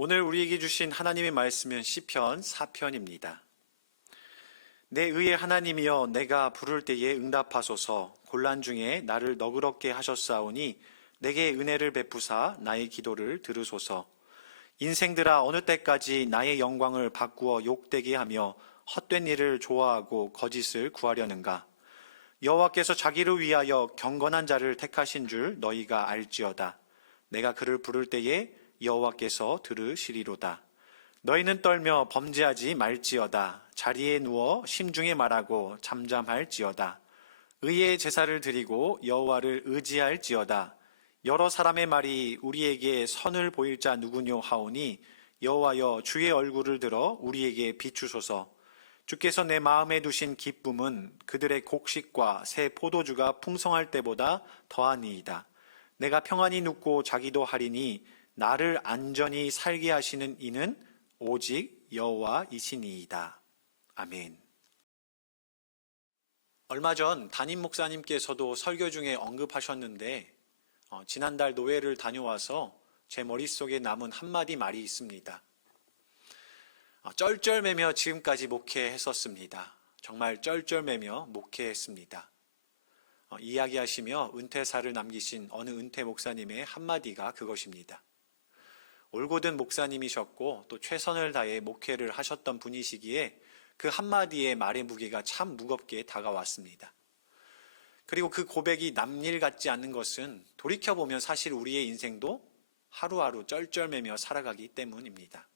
오늘 우리에게 주신 하나님의 말씀은 시편 4편입니다. 내 의의 하나님이여 내가 부를 때에 응답하소서. 곤란 중에 나를 너그럽게 하셨사오니 내게 은혜를 베푸사 나의 기도를 들으소서. 인생들아 어느 때까지 나의 영광을 바꾸어 욕되게 하며 헛된 일을 좋아하고 거짓을 구하려는가. 여호와께서 자기를 위하여 경건한 자를 택하신 줄 너희가 알지어다. 내가 그를 부를 때에 여호와께서 들으시리로다. 너희는 떨며 범죄하지 말지어다. 자리에 누워 심중에 말하고 잠잠할지어다. 의의 제사를 드리고 여호와를 의지할지어다. 여러 사람의 말이 우리에게 선을 보일 자 누구뇨 하오니 여호와여 주의 얼굴을 들어 우리에게 비추소서. 주께서 내 마음에 두신 기쁨은 그들의 곡식과 새 포도주가 풍성할 때보다 더하니이다. 내가 평안히 눕고 자기도 하리니 나를 안전히 살게 하시는 이는 오직 여호와이시니이다. 아멘. 얼마 전 담임 목사님께서도 설교 중에 언급하셨는데 지난달 노회를 다녀와서 제 머릿속에 남은 한마디 말이 있습니다. 쩔쩔매며 지금까지 목회했었습니다. 정말 쩔쩔매며 목회했습니다. 이야기하시며 은퇴사를 남기신 어느 은퇴 목사님의 한마디가 그것입니다. 올곧은 목사님이셨고 또 최선을 다해 목회를 하셨던 분이시기에 그 한마디의 말의 무게가 참 무겁게 다가왔습니다. 그리고 그 고백이 남일 같지 않는 것은 돌이켜보면 사실 우리의 인생도 하루하루 쩔쩔매며 살아가기 때문입니다.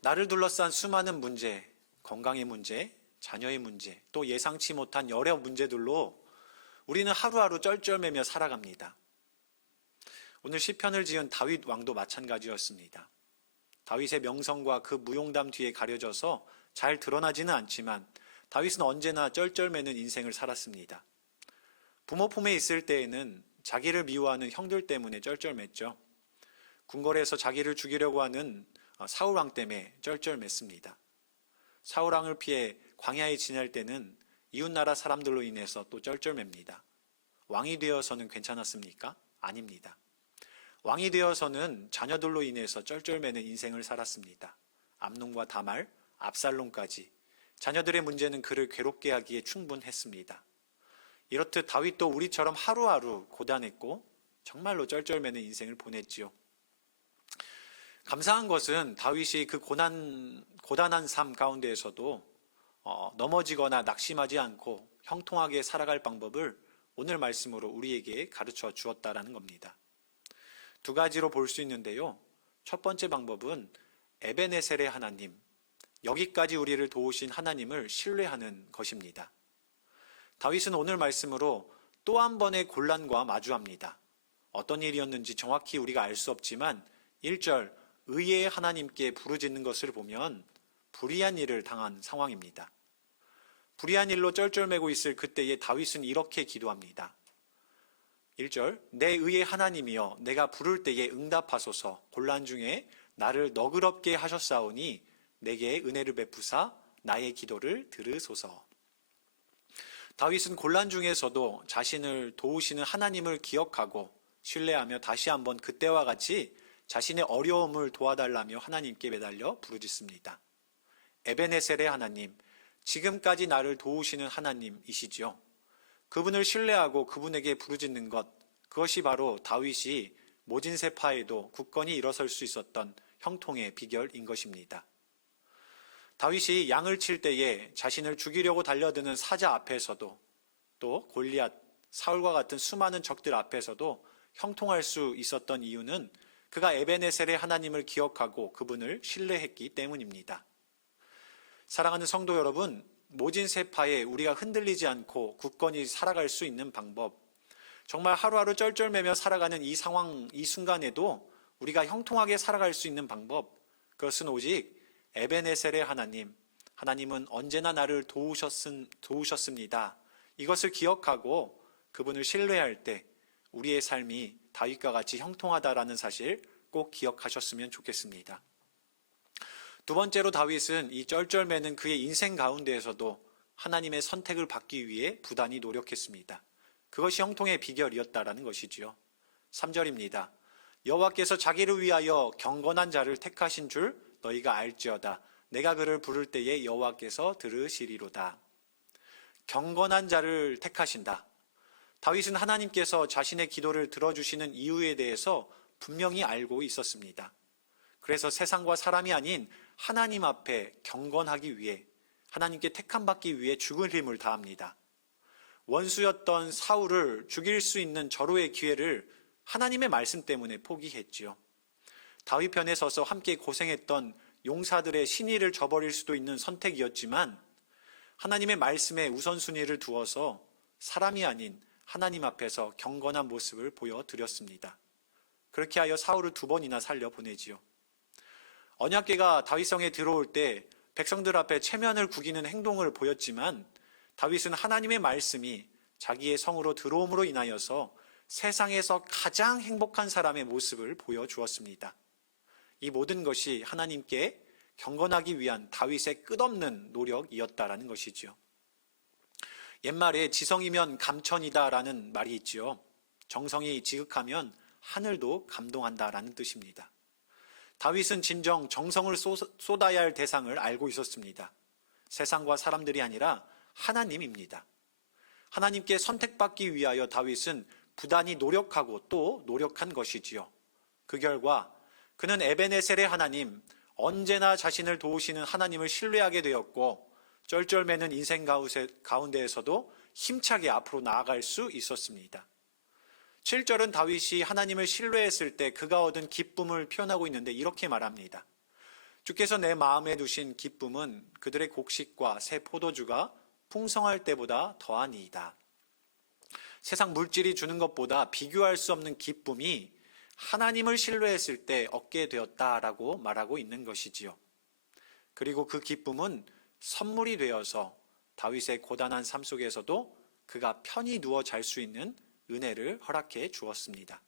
나를 둘러싼 수많은 문제, 건강의 문제, 자녀의 문제, 또 예상치 못한 여러 문제들로 우리는 하루하루 쩔쩔매며 살아갑니다. 오늘 시편을 지은 다윗 왕도 마찬가지였습니다. 다윗의 명성과 그 무용담 뒤에 가려져서 잘 드러나지는 않지만 다윗은 언제나 쩔쩔매는 인생을 살았습니다. 부모 품에 있을 때에는 자기를 미워하는 형들 때문에 쩔쩔맸죠. 궁궐에서 자기를 죽이려고 하는 사울왕 때문에 쩔쩔맸습니다. 사울왕을 피해 광야에 지낼 때는 이웃나라 사람들로 인해서 또 쩔쩔맵니다. 왕이 되어서는 괜찮았습니까? 아닙니다. 왕이 되어서는 자녀들로 인해서 쩔쩔매는 인생을 살았습니다. 암논과 다말, 압살롬까지 자녀들의 문제는 그를 괴롭게 하기에 충분했습니다. 이렇듯 다윗도 우리처럼 하루하루 고단했고 정말로 쩔쩔매는 인생을 보냈지요. 감사한 것은 다윗이 그 고단한 삶 가운데에서도 넘어지거나 낙심하지 않고 형통하게 살아갈 방법을 오늘 말씀으로 우리에게 가르쳐 주었다라는 겁니다. 두 가지로 볼 수 있는데요. 첫 번째 방법은 에베네셀의 하나님, 여기까지 우리를 도우신 하나님을 신뢰하는 것입니다. 다윗은 오늘 말씀으로 또 한 번의 곤란과 마주합니다. 어떤 일이었는지 정확히 우리가 알 수 없지만 1절 의의 하나님께 부르짖는 것을 보면 불의한 일을 당한 상황입니다. 불의한 일로 쩔쩔매고 있을 그때에 다윗은 이렇게 기도합니다. 1절 내 의의 하나님이여 내가 부를 때에 응답하소서. 곤란 중에 나를 너그럽게 하셨사오니 내게 은혜를 베푸사 나의 기도를 들으소서. 다윗은 곤란 중에서도 자신을 도우시는 하나님을 기억하고 신뢰하며 다시 한번 그때와 같이 자신의 어려움을 도와달라며 하나님께 매달려 부르짖습니다. 에베네셀의 하나님, 지금까지 나를 도우시는 하나님이시지요. 그분을 신뢰하고 그분에게 부르짖는 것, 그것이 바로 다윗이 모진세파에도 굳건히 일어설 수 있었던 형통의 비결인 것입니다. 다윗이 양을 칠 때에 자신을 죽이려고 달려드는 사자 앞에서도 또 골리앗, 사울과 같은 수많은 적들 앞에서도 형통할 수 있었던 이유는 그가 에베네셀의 하나님을 기억하고 그분을 신뢰했기 때문입니다. 사랑하는 성도 여러분, 모진세파에 우리가 흔들리지 않고 굳건히 살아갈 수 있는 방법, 정말 하루하루 쩔쩔매며 살아가는 이 상황, 이 순간에도 우리가 형통하게 살아갈 수 있는 방법, 그것은 오직 에베네셀의 하나님, 하나님은 언제나 나를 도우셨습니다. 이것을 기억하고 그분을 신뢰할 때 우리의 삶이 다윗과 같이 형통하다라는 사실 꼭 기억하셨으면 좋겠습니다. 두 번째로 다윗은 이 쩔쩔매는 그의 인생 가운데에서도 하나님의 선택을 받기 위해 부단히 노력했습니다. 그것이 형통의 비결이었다라는 것이지요. 3절입니다. 여호와께서 자기를 위하여 경건한 자를 택하신 줄 너희가 알지어다. 내가 그를 부를 때에 여호와께서 들으시리로다. 경건한 자를 택하신다. 다윗은 하나님께서 자신의 기도를 들어주시는 이유에 대해서 분명히 알고 있었습니다. 그래서 세상과 사람이 아닌 하나님 앞에 경건하기 위해, 하나님께 택함받기 위해 죽을 힘을 다합니다. 원수였던 사울을 죽일 수 있는 절호의 기회를 하나님의 말씀 때문에 포기했지요. 다윗 편에 서서 함께 고생했던 용사들의 신의를 저버릴 수도 있는 선택이었지만 하나님의 말씀에 우선순위를 두어서 사람이 아닌 하나님 앞에서 경건한 모습을 보여드렸습니다. 그렇게 하여 사울을 2번이나 살려보내지요. 언약궤가 다윗성에 들어올 때 백성들 앞에 체면을 구기는 행동을 보였지만 다윗은 하나님의 말씀이 자기의 성으로 들어옴으로 인하여서 세상에서 가장 행복한 사람의 모습을 보여주었습니다. 이 모든 것이 하나님께 경건하기 위한 다윗의 끝없는 노력이었다라는 것이지요. 옛말에 지성이면 감천이다라는 말이 있지요. 정성이 지극하면 하늘도 감동한다라는 뜻입니다. 다윗은 진정 정성을 쏟아야 할 대상을 알고 있었습니다. 세상과 사람들이 아니라 하나님입니다. 하나님께 선택받기 위하여 다윗은 부단히 노력하고 또 노력한 것이지요. 그 결과 그는 에베네셀의 하나님, 언제나 자신을 도우시는 하나님을 신뢰하게 되었고 쩔쩔매는 인생 가운데에서도 힘차게 앞으로 나아갈 수 있었습니다. 7절은 다윗이 하나님을 신뢰했을 때 그가 얻은 기쁨을 표현하고 있는데 이렇게 말합니다. 주께서 내 마음에 두신 기쁨은 그들의 곡식과 새 포도주가 풍성할 때보다 더하니이다. 세상 물질이 주는 것보다 비교할 수 없는 기쁨이 하나님을 신뢰했을 때 얻게 되었다라고 말하고 있는 것이지요. 그리고 그 기쁨은 선물이 되어서 다윗의 고단한 삶 속에서도 그가 편히 누워 잘 수 있는 은혜를 허락해 주었습니다.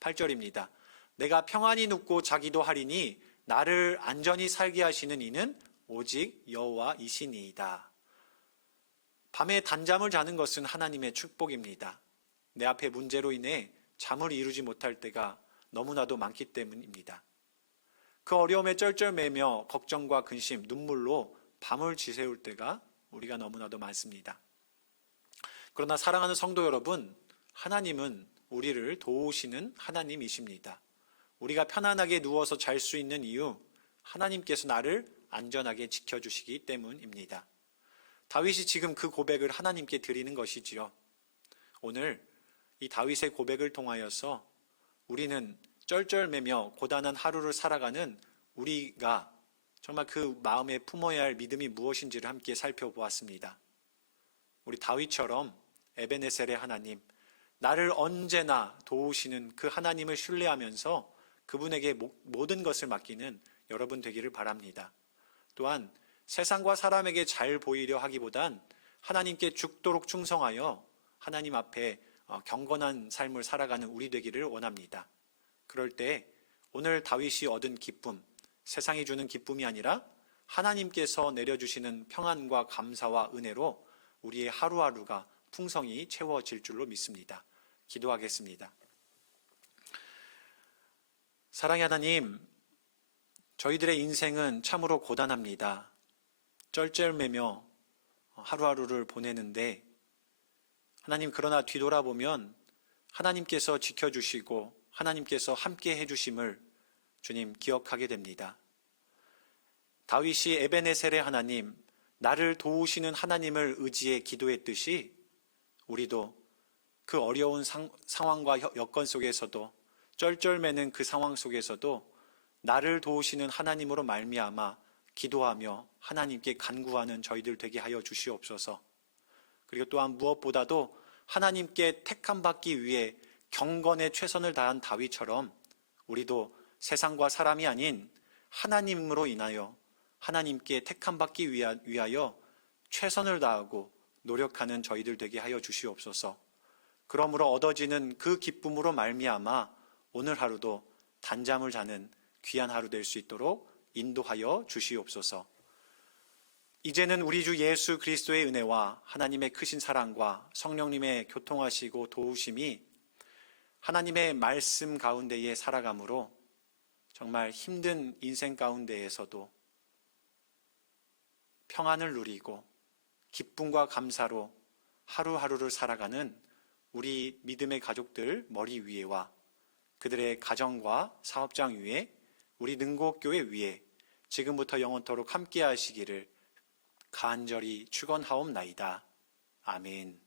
8절입니다. 내가 평안히 눕고 자기도 하리니 나를 안전히 살게 하시는 이는 오직 여호와이시니이다. 밤에 단잠을 자는 것은 하나님의 축복입니다. 내 앞에 문제로 인해 잠을 이루지 못할 때가 너무나도 많기 때문입니다. 그 어려움에 쩔쩔매며 걱정과 근심, 눈물로 밤을 지새울 때가 우리가 너무나도 많습니다. 그러나 사랑하는 성도 여러분, 하나님은 우리를 도우시는 하나님이십니다. 우리가 편안하게 누워서 잘 수 있는 이유, 하나님께서 나를 안전하게 지켜주시기 때문입니다. 다윗이 지금 그 고백을 하나님께 드리는 것이지요. 오늘 이 다윗의 고백을 통하여서 우리는 쩔쩔매며 고단한 하루를 살아가는 우리가 정말 그 마음에 품어야 할 믿음이 무엇인지를 함께 살펴보았습니다. 우리 다윗처럼 에베네셀의 하나님, 나를 언제나 도우시는 그 하나님을 신뢰하면서 그분에게 모든 것을 맡기는 여러분 되기를 바랍니다. 또한 세상과 사람에게 잘 보이려 하기보단 하나님께 죽도록 충성하여 하나님 앞에 경건한 삶을 살아가는 우리 되기를 원합니다. 그럴 때 오늘 다윗이 얻은 기쁨, 세상이 주는 기쁨이 아니라 하나님께서 내려주시는 평안과 감사와 은혜로 우리의 하루하루가 풍성히 채워질 줄로 믿습니다. 기도하겠습니다. 사랑의 하나님, 저희들의 인생은 참으로 고단합니다. 쩔쩔매며 하루하루를 보내는데 하나님, 그러나 뒤돌아보면 하나님께서 지켜주시고 하나님께서 함께 해주심을 주님 기억하게 됩니다. 다윗이 에베네셀의 하나님, 나를 도우시는 하나님을 의지해 기도했듯이 우리도 그 어려운 상황과 여건 속에서도 쩔쩔매는 그 상황 속에서도 나를 도우시는 하나님으로 말미암아 기도하며 하나님께 간구하는 저희들 되게 하여 주시옵소서. 그리고 또한 무엇보다도 하나님께 택함받기 위해 경건에 최선을 다한 다윗처럼 우리도 세상과 사람이 아닌 하나님으로 인하여 하나님께 택함받기 위하여 최선을 다하고 노력하는 저희들 되게 하여 주시옵소서. 그러므로 얻어지는 그 기쁨으로 말미암아 오늘 하루도 단잠을 자는 귀한 하루 될 수 있도록 인도하여 주시옵소서. 이제는 우리 주 예수 그리스도의 은혜와 하나님의 크신 사랑과 성령님의 교통하시고 도우심이 하나님의 말씀 가운데에 살아감으로 정말 힘든 인생 가운데에서도 평안을 누리고 기쁨과 감사로 하루하루를 살아가는 우리 믿음의 가족들 머리 위에와 그들의 가정과 사업장 위에 우리 능곡교회 위에 지금부터 영원토록 함께 하시기를 간절히 축원하옵나이다. 아멘.